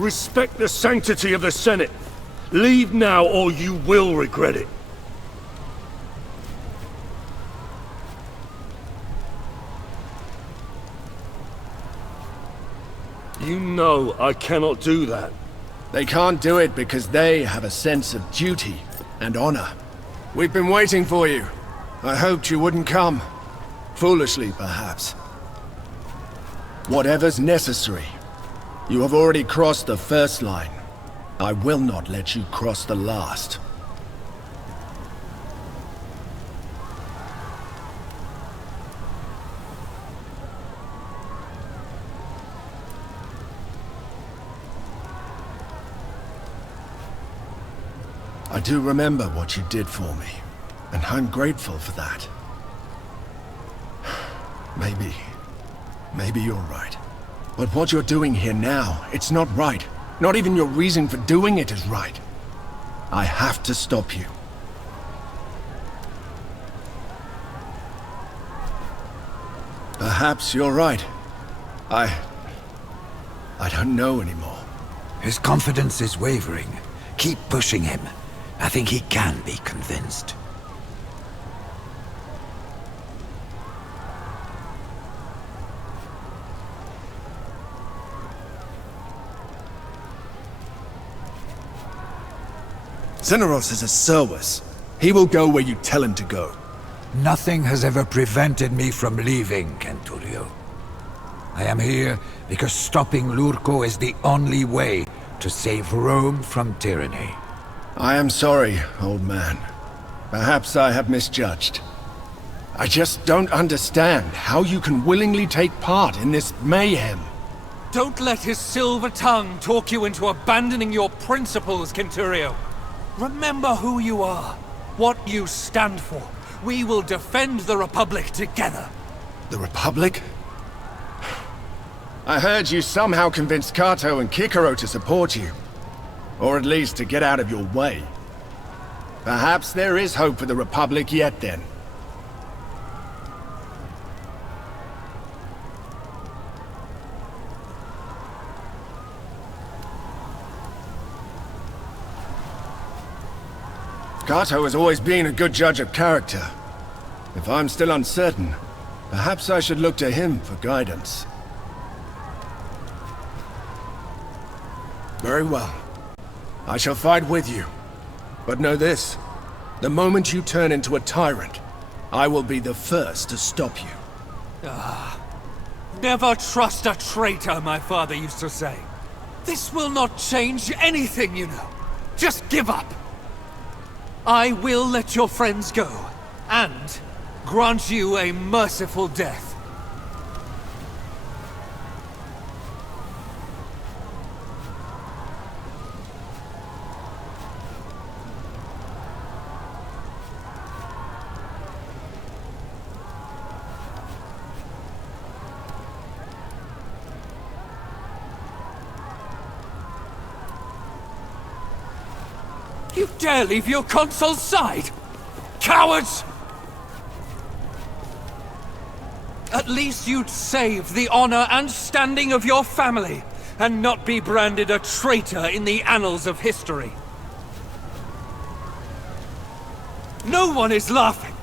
Respect the sanctity of the Senate. Leave now or you will regret it. You know I cannot do that. They can't do it because they have a sense of duty and honor. We've been waiting for you. I hoped you wouldn't come. Foolishly, perhaps. Whatever's necessary. You have already crossed the first line. I will not let you cross the last. I do remember what you did for me, and I'm grateful for that. Maybe you're right. But what you're doing here now, it's not right. Not even your reason for doing it is right. I have to stop you. Perhaps you're right. I don't know anymore. His confidence is wavering. Keep pushing him. I think he can be convinced. Xeneros is a Serwis. He will go where you tell him to go. Nothing has ever prevented me from leaving, Centurio. I am here because stopping Lurko is the only way to save Rome from tyranny. I am sorry, old man. Perhaps I have misjudged. I just don't understand how you can willingly take part in this mayhem. Don't let his silver tongue talk you into abandoning your principles, Centurio. Remember who you are, what you stand for. We will defend the Republic together. The Republic? I heard you somehow convinced Kato and Kikaro to support you. Or at least to get out of your way. Perhaps there is hope for the Republic yet then. Kato has always been a good judge of character. If I'm still uncertain, perhaps I should look to him for guidance. Very well. I shall fight with you. But know this. The moment you turn into a tyrant, I will be the first to stop you. Never trust a traitor, my father used to say. This will not change anything, you know. Just give up. I will let your friends go, and grant you a merciful death. You dare leave your consul's side? Cowards! At least you'd save the honor and standing of your family, and not be branded a traitor in the annals of history. No one is laughing.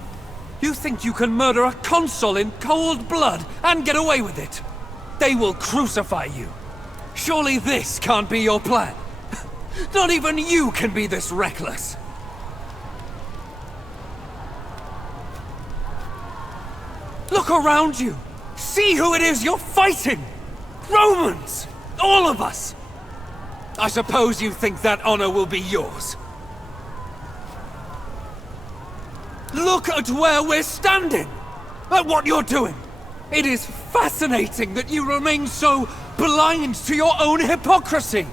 You think you can murder a consul in cold blood and get away with it? They will crucify you. Surely this can't be your plan. Not even you can be this reckless. Look around you. See who it is you're fighting. Romans! All of us! I suppose you think that honor will be yours. Look at where we're standing! At what you're doing! It is fascinating that you remain so blind to your own hypocrisy!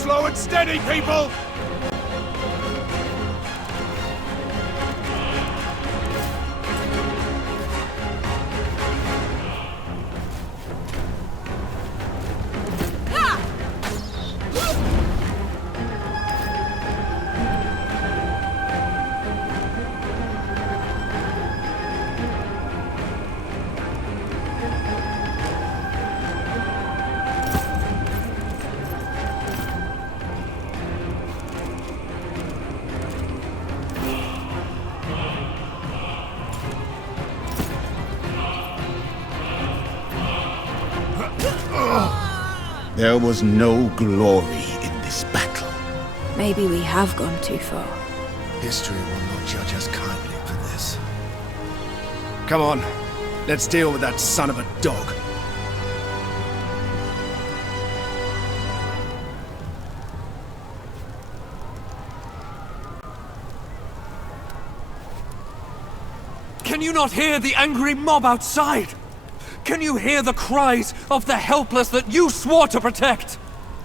Slow and steady, people! There was no glory in this battle. Maybe we have gone too far. History will not judge us kindly for this. Come on, let's deal with that son of a dog. Can you not hear the angry mob outside? Can you hear the cries of the helpless that you swore to protect?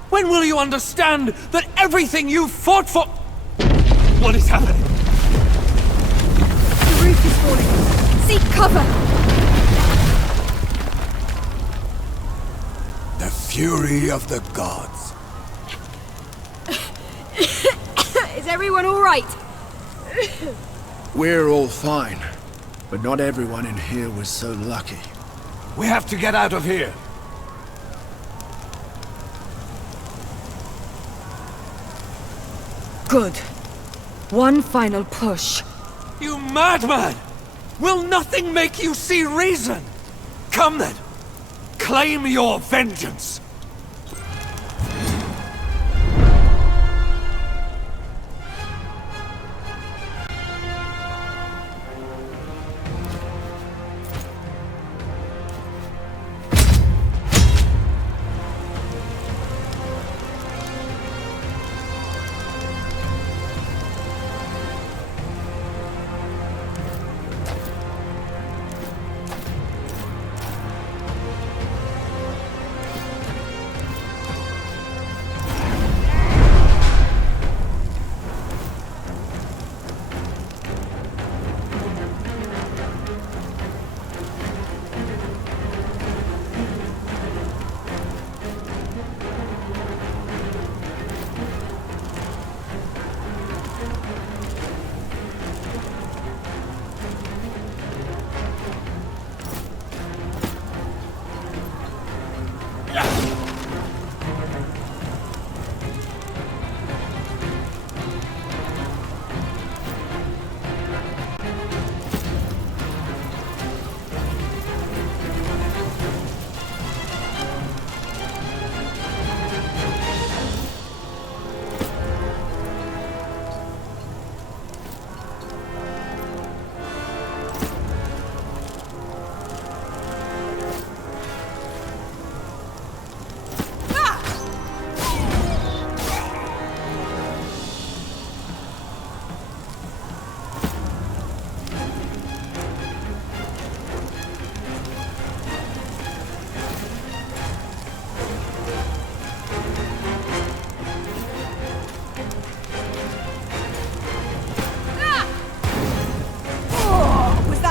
When will you understand that everything you fought for... What is happening? The roof is falling. Seek cover! The fury of the gods. Is everyone all right? We're all fine, but not everyone in here was so lucky. We have to get out of here. Good. One final push. You madman! Will nothing make you see reason? Come then! Claim your vengeance!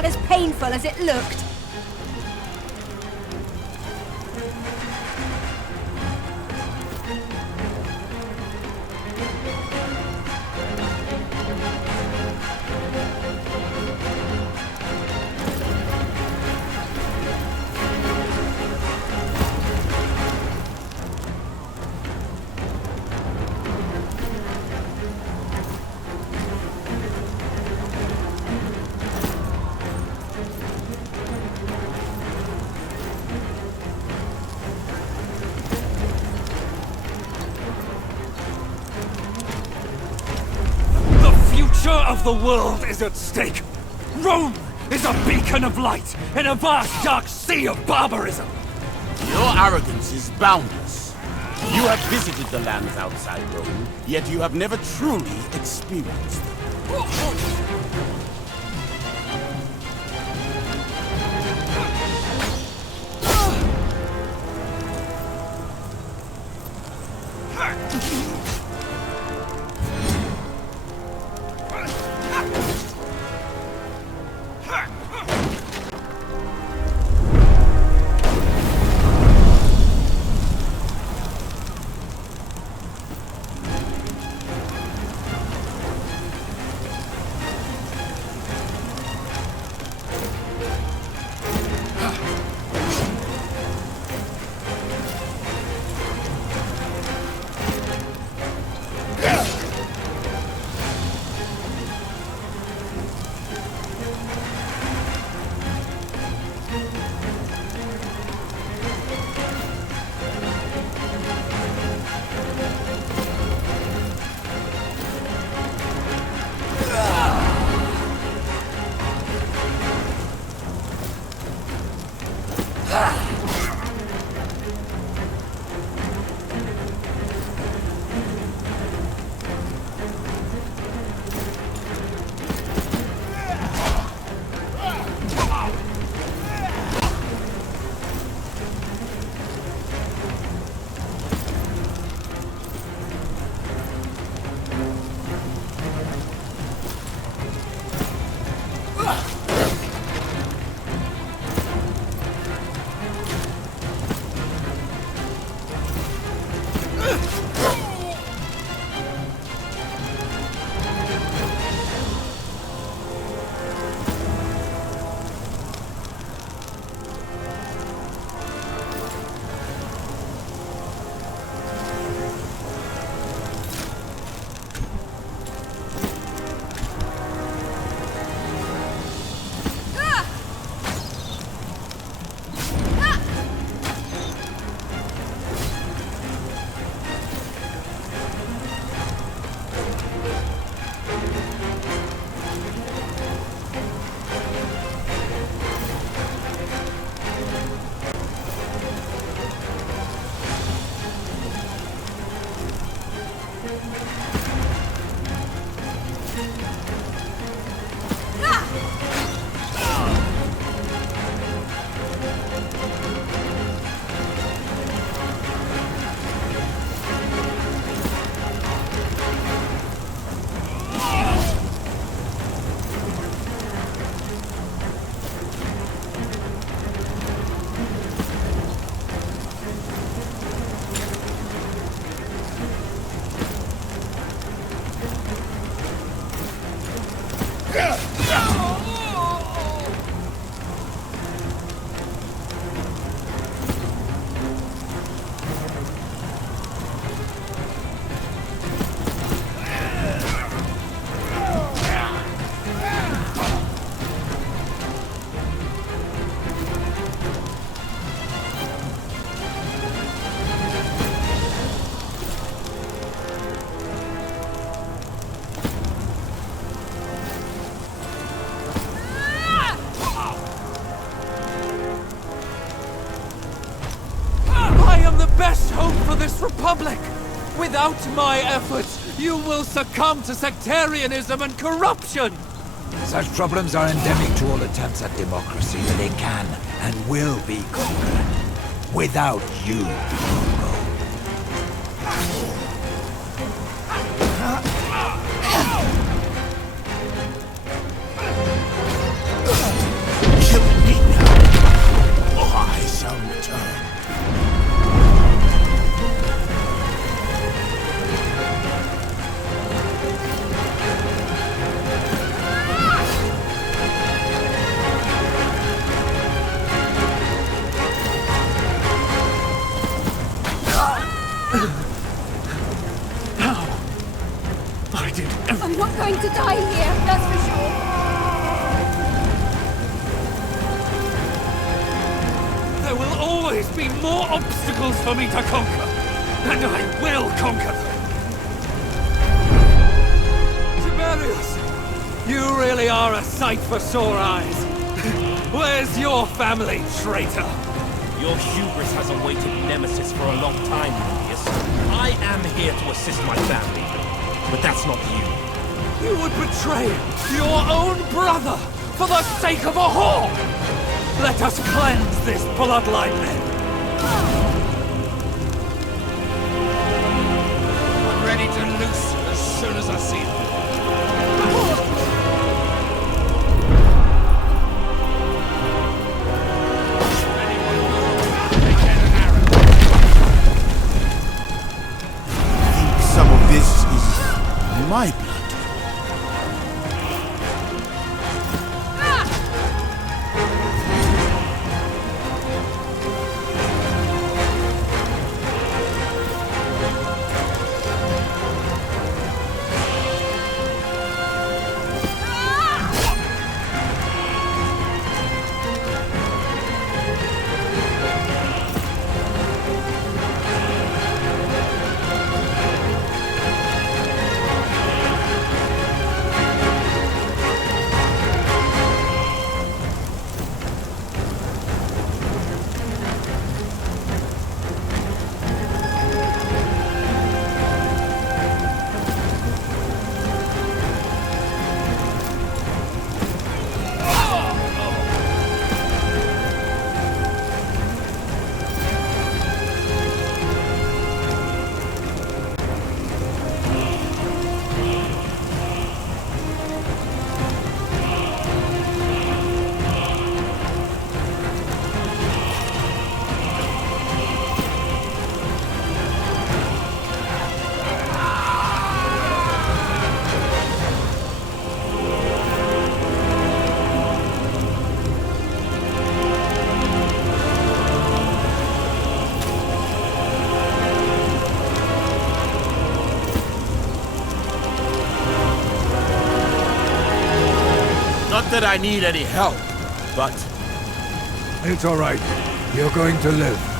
As painful as it looked. Of the world is at stake. Rome is a beacon of light in a vast dark sea of barbarism. Your arrogance is boundless. You have visited the lands outside Rome, yet you have never truly experienced them. Best hope for this republic! Without my efforts, you will succumb to sectarianism and corruption! Such problems are endemic to all attempts at democracy, but they can and will be conquered. Without you, Kill me now, or I shall return. I'm not going to die here, that's for sure. There will always be more obstacles for me to conquer, and I will conquer them! Tiberius, you really are a sight for sore eyes. Where's your family, traitor? Your hubris has awaited nemesis for a long time, Lucius. I am here to assist my family, but that's not you. You would betray your own brother for the sake of a whore! Let us cleanse this bloodline, then! I'm ready to loose as soon as I see them. Some of this is my blood. Not that I need any help, but... it's all right. You're going to live.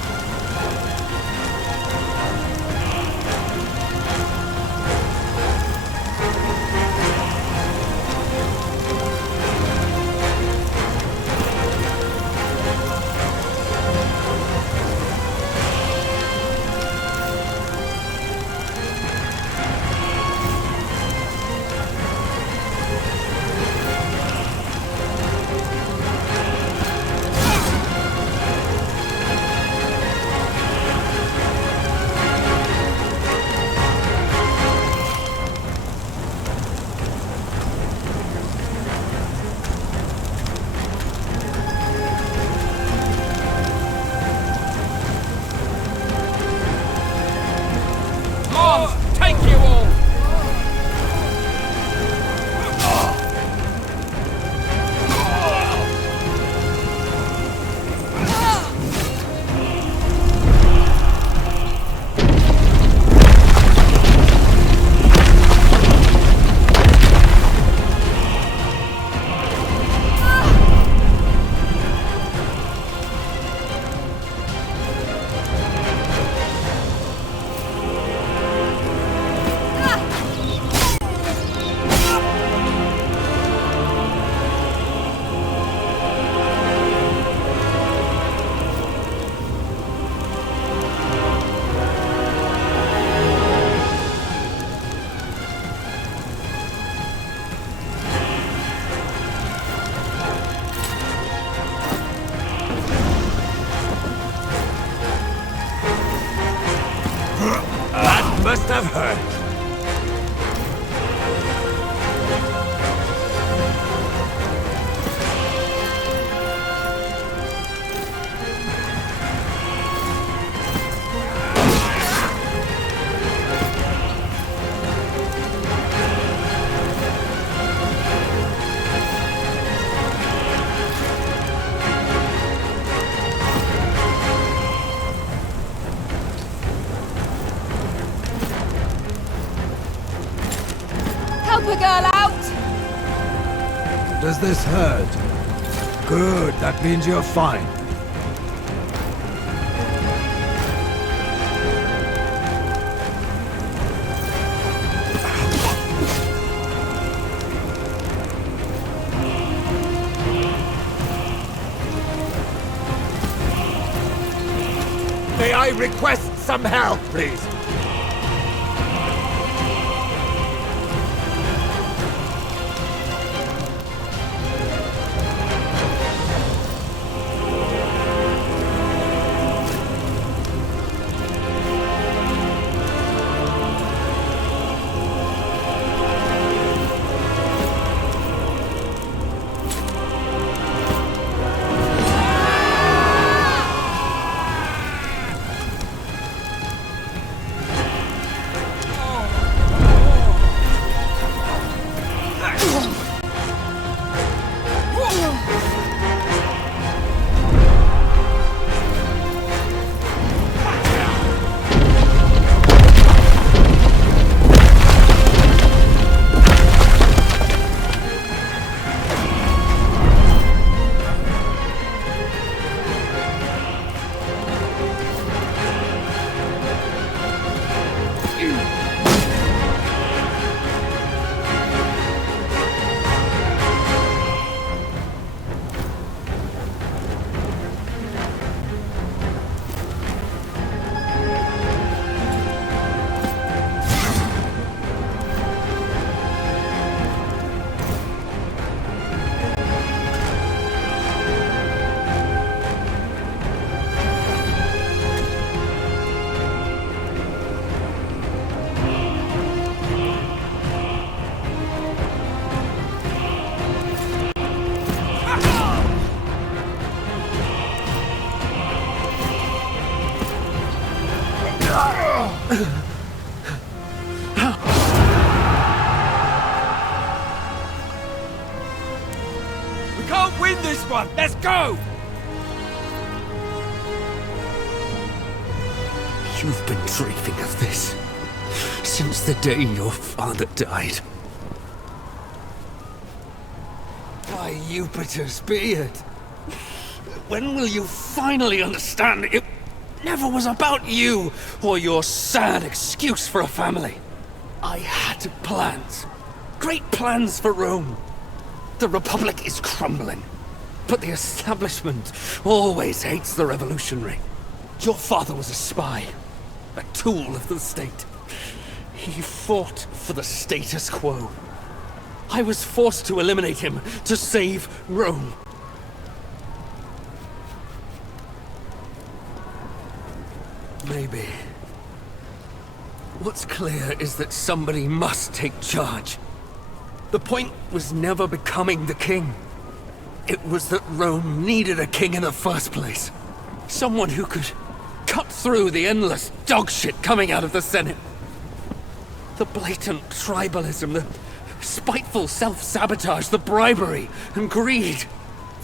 Does this hurt? Good, that means you're fine. May I request some help, please? We can't win this one! Let's go! You've been dreaming of this since the day your father died. By Jupiter's beard! When will you finally understand it never was about you or your sad excuse for a family? I had plans. Great plans for Rome. The Republic is crumbling, but the establishment always hates the revolutionary. Your father was a spy, a tool of the state. He fought for the status quo. I was forced to eliminate him to save Rome. Maybe. What's clear is that somebody must take charge. The point was never becoming the king. It was that Rome needed a king in the first place. Someone who could cut through the endless dogshit coming out of the Senate. The blatant tribalism, the spiteful self-sabotage, the bribery and greed.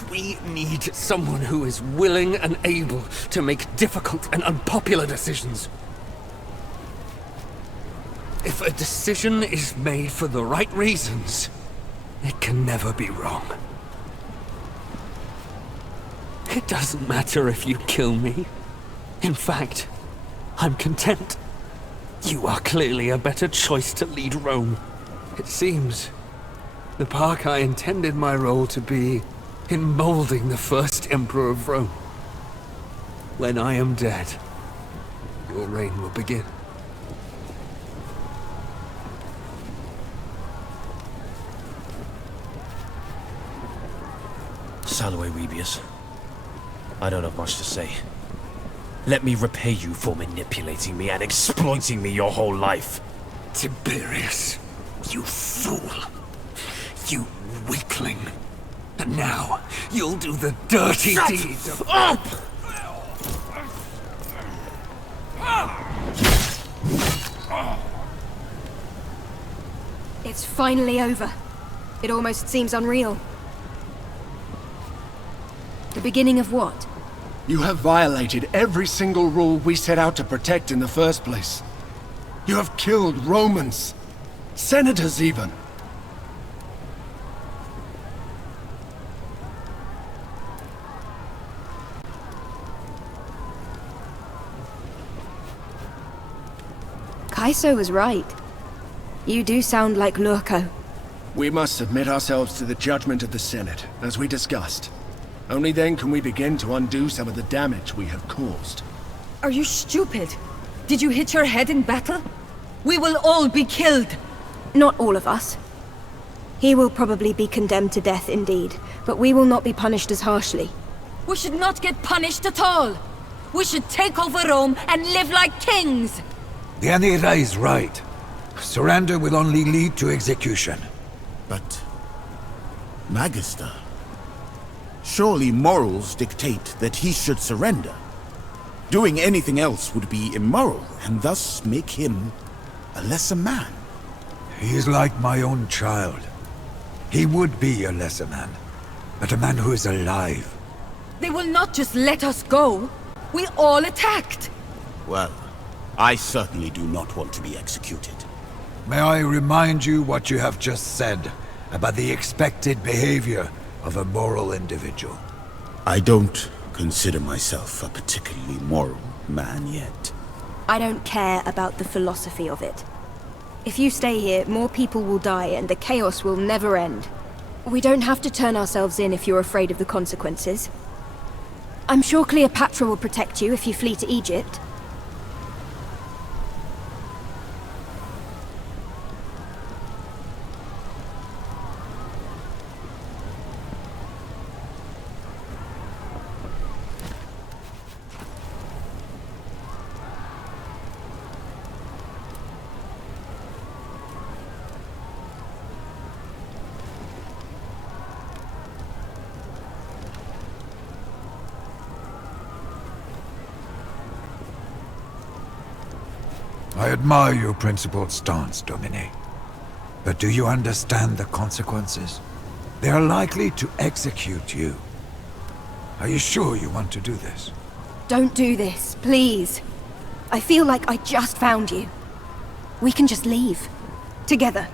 We need someone who is willing and able to make difficult and unpopular decisions. If a decision is made for the right reasons, it can never be wrong. It doesn't matter if you kill me. In fact, I'm content. You are clearly a better choice to lead Rome. It seems the part I intended my role to be in molding the first Emperor of Rome. When I am dead, your reign will begin. Salve, Rebius. I don't have much to say. Let me repay you for manipulating me and exploiting me your whole life. Tiberius, you fool. You weakling. And now, you'll do the dirty deed of... Up! It's finally over. It almost seems unreal. The beginning of what? You have violated every single rule we set out to protect in the first place. You have killed Romans. Senators even. Kaiso was right. You do sound like Lurko. We must submit ourselves to the judgment of the Senate, as we discussed. Only then can we begin to undo some of the damage we have caused. Are you stupid? Did you hit your head in battle? We will all be killed. Not all of us. He will probably be condemned to death indeed, but we will not be punished as harshly. We should not get punished at all. We should take over Rome and live like kings. The Anira is right. Surrender will only lead to execution. But... Magister... Surely morals dictate that he should surrender. Doing anything else would be immoral, and thus make him a lesser man. He is like my own child. He would be a lesser man, but a man who is alive. They will not just let us go. We all attacked. Well, I certainly do not want to be executed. May I remind you what you have just said about the expected behavior of a moral individual? I don't consider myself a particularly moral man yet. I don't care about the philosophy of it. If you stay here, more people will die and the chaos will never end. We don't have to turn ourselves in if you're afraid of the consequences. I'm sure Cleopatra will protect you if you flee to Egypt. I admire your principled stance, Domine. But do you understand the consequences? They are likely to execute you. Are you sure you want to do this? Don't do this, please. I feel like I just found you. We can just leave. Together.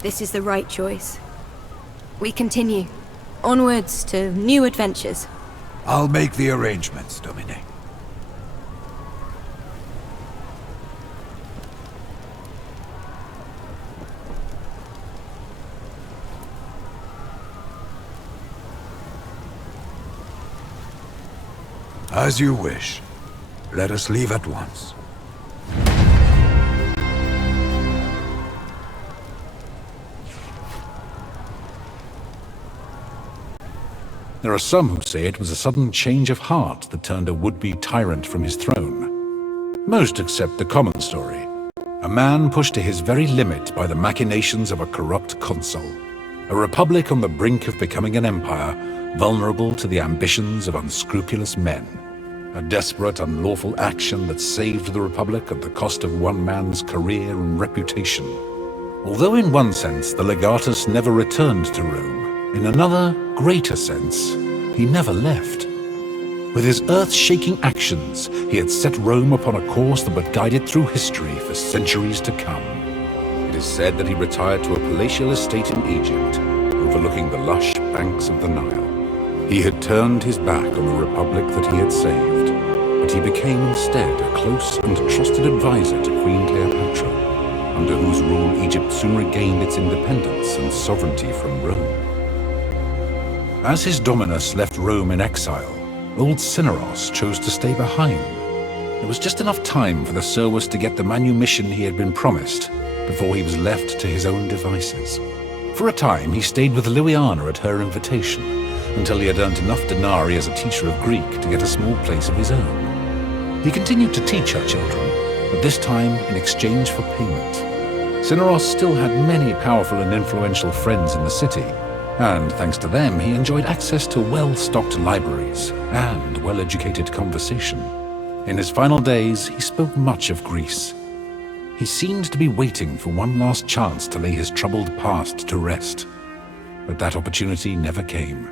This is the right choice. We continue. Onwards to new adventures. I'll make the arrangements, Domine. As you wish. Let us leave at once. There are some who say it was a sudden change of heart that turned a would-be tyrant from his throne. Most accept the common story. A man pushed to his very limit by the machinations of a corrupt consul. A republic on the brink of becoming an empire, vulnerable to the ambitions of unscrupulous men. A desperate, unlawful action that saved the republic at the cost of one man's career and reputation. Although in one sense the legatus never returned to Rome, in another, greater sense, he never left. With his earth-shaking actions, he had set Rome upon a course that would guide it through history for centuries to come. It is said that he retired to a palatial estate in Egypt, overlooking the lush banks of the Nile. He had turned his back on the republic that he had saved, but he became instead a close and trusted advisor to Queen Cleopatra, under whose rule Egypt soon regained its independence and sovereignty from Rome. As his dominus left Rome in exile, old Cineros chose to stay behind. There was just enough time for the Servus to get the manumission he had been promised before he was left to his own devices. For a time, he stayed with Liliana at her invitation, until he had earned enough denarii as a teacher of Greek to get a small place of his own. He continued to teach her children, but this time in exchange for payment. Cineros still had many powerful and influential friends in the city, and thanks to them, he enjoyed access to well-stocked libraries and well-educated conversation. In his final days, he spoke much of Greece. He seemed to be waiting for one last chance to lay his troubled past to rest. But that opportunity never came.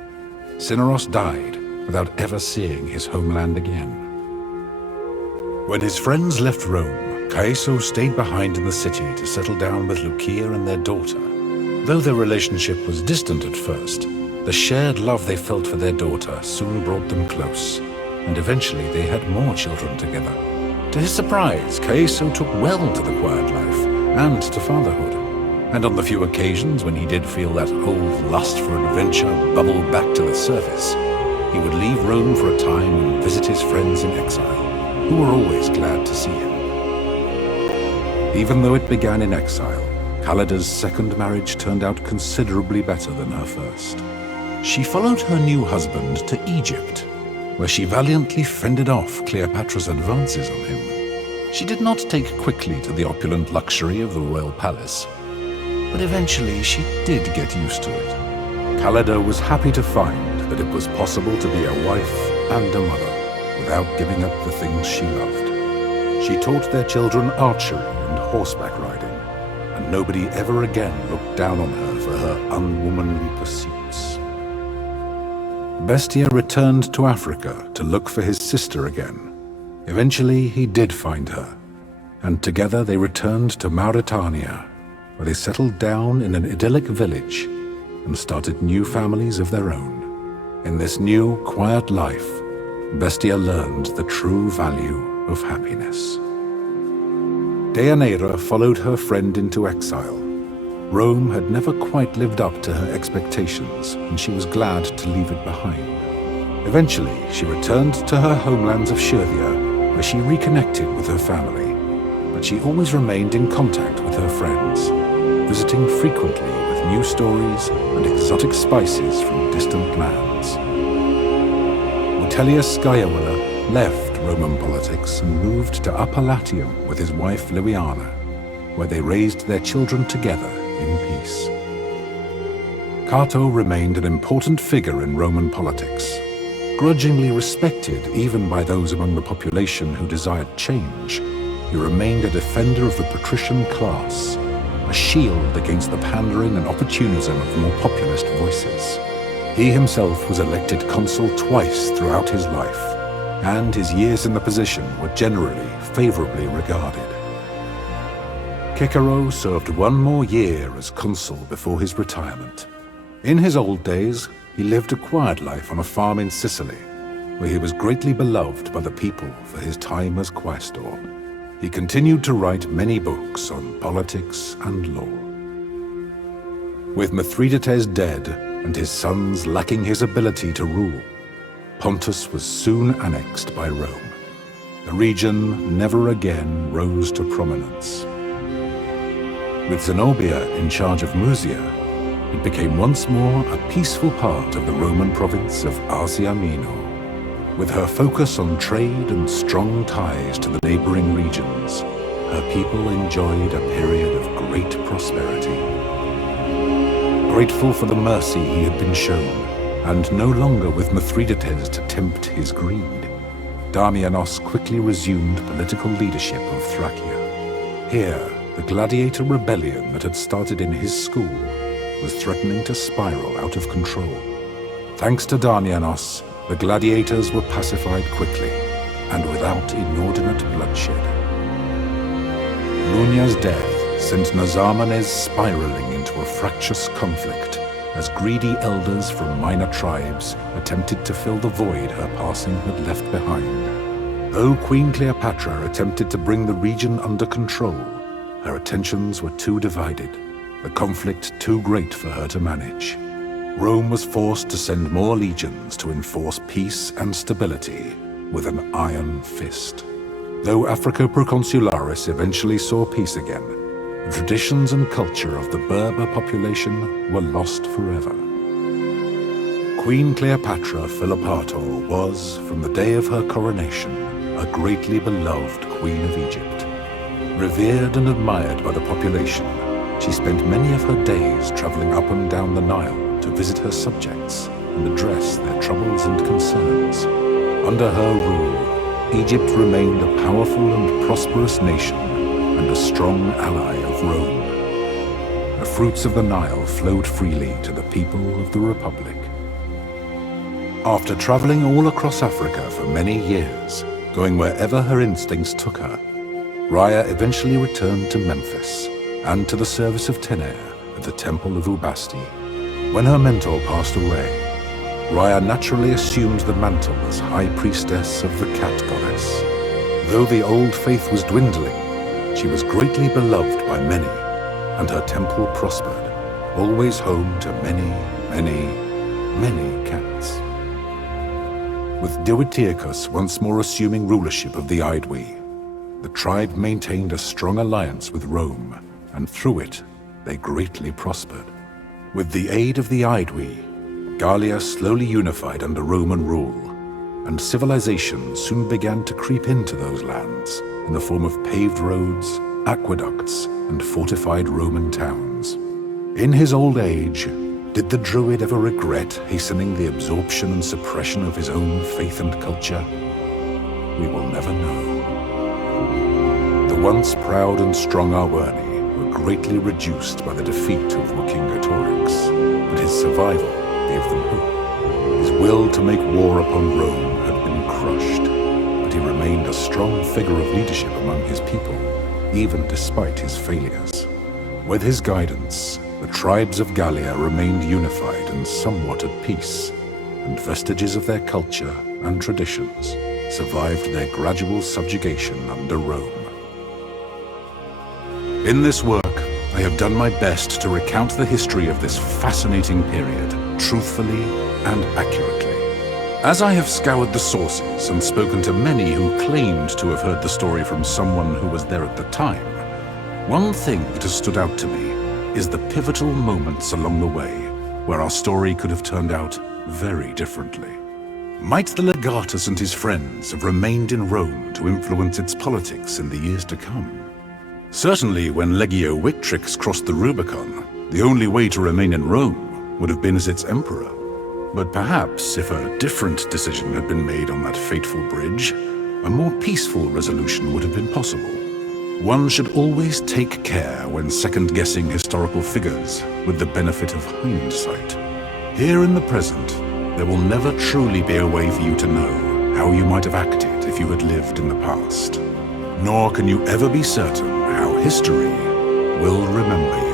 Cineros died without ever seeing his homeland again. When his friends left Rome, Caeso stayed behind in the city to settle down with Lucia and their daughter. Though their relationship was distant at first, The shared love they felt for their daughter soon brought them close, and eventually they had more children together. To his surprise, Caeso took well to the quiet life and to fatherhood. And on the few occasions when he did feel that old lust for adventure bubble back to the surface, he would leave Rome for a time and visit his friends in exile, who were always glad to see him. Even though it began in exile, Callida's second marriage turned out considerably better than her first. She followed her new husband to Egypt, where she valiantly fended off Cleopatra's advances on him. She did not take quickly to the opulent luxury of the royal palace, but eventually she did get used to it. Callida was happy to find that it was possible to be a wife and a mother without giving up the things she loved. She taught their children archery and horseback riding, and nobody ever again looked down on her for her unwomanly pursuits. Bestia returned to Africa to look for his sister again. Eventually he did find her, and together they returned to Mauritania, where they settled down in an idyllic village and started new families of their own. In this new, quiet life, Bestia learned the true value of happiness. Deianira followed her friend into exile. Rome had never quite lived up to her expectations, and she was glad to leave it behind. Eventually, she returned to her homelands of Scythia, where she reconnected with her family, but she always remained in contact with her friends, visiting frequently with new stories and exotic spices from distant lands. Vitellius Scaevola left Roman politics and moved to Upper Latium with his wife Liviana, where they raised their children together in peace. Cato remained an important figure in Roman politics. Grudgingly respected even by those among the population who desired change, he remained a defender of the patrician class, a shield against the pandering and opportunism of the more populist voices. He himself was elected consul twice throughout his life, and his years in the position were generally favorably regarded. Cicero served one more year as consul before his retirement. In his old days, he lived a quiet life on a farm in Sicily, where he was greatly beloved by the people for his time as quaestor. He continued to write many books on politics and law. With Mithridates dead and his sons lacking his ability to rule, Pontus was soon annexed by Rome. The region never again rose to prominence. With Zenobia in charge of Musia, it became once more a peaceful part of the Roman province of Asia Minor. With her focus on trade and strong ties to the neighboring regions, her people enjoyed a period of great prosperity. Grateful for the mercy he had been shown, and no longer with Mithridates to tempt his greed, Damianos quickly resumed political leadership of Thracia. Here, the gladiator rebellion that had started in his school was threatening to spiral out of control. Thanks to Damianos, the gladiators were pacified quickly, and without inordinate bloodshed. Lunya's death sent Nazarmanes spiraling into a fractious conflict, as greedy elders from minor tribes attempted to fill the void her passing had left behind. Though Queen Cleopatra attempted to bring the region under control, her attentions were too divided, the conflict too great for her to manage. Rome was forced to send more legions to enforce peace and stability with an iron fist. Though Africa Proconsularis eventually saw peace again, the traditions and culture of the Berber population were lost forever. Queen Cleopatra Philopator was, from the day of her coronation, a greatly beloved Queen of Egypt. Revered and admired by the population, she spent many of her days traveling up and down the Nile to visit her subjects and address their troubles and concerns. Under her rule, Egypt remained a powerful and prosperous nation and a strong ally of Rome. The fruits of the Nile flowed freely to the people of the Republic. After traveling all across Africa for many years, going wherever her instincts took her, Rhea eventually returned to Memphis and to the service of Tener at the Temple of Ubasti. When her mentor passed away, Raya naturally assumed the mantle as High Priestess of the Cat Goddess. Though the old faith was dwindling, she was greatly beloved by many, and her temple prospered, always home to many, many, many cats. With Diwitiacus once more assuming rulership of the Aedui, the tribe maintained a strong alliance with Rome, and through it, they greatly prospered. With the aid of the Aedui, Gallia slowly unified under Roman rule, and civilization soon began to creep into those lands in the form of paved roads, aqueducts, and fortified Roman towns. In his old age, did the Druid ever regret hastening the absorption and suppression of his own faith and culture? We will never know. The once proud and strong Arwerni were greatly reduced by the defeat of Vercingetorix, but his survival gave them hope. His will to make war upon Rome had been crushed, but he remained a strong figure of leadership among his people, even despite his failures. With his guidance, the tribes of Gallia remained unified and somewhat at peace, and vestiges of their culture and traditions survived their gradual subjugation under Rome. In this work, I have done my best to recount the history of this fascinating period, truthfully and accurately. As I have scoured the sources and spoken to many who claimed to have heard the story from someone who was there at the time, one thing that has stood out to me is the pivotal moments along the way where our story could have turned out very differently. Might the legatus and his friends have remained in Rome to influence its politics in the years to come? Certainly, when Legio Victrix crossed the Rubicon, the only way to remain in Rome would have been as its emperor. But perhaps if a different decision had been made on that fateful bridge, a more peaceful resolution would have been possible. One should always take care when second-guessing historical figures with the benefit of hindsight. Here in the present, there will never truly be a way for you to know how you might have acted if you had lived in the past. Nor can you ever be certain how history will remember you.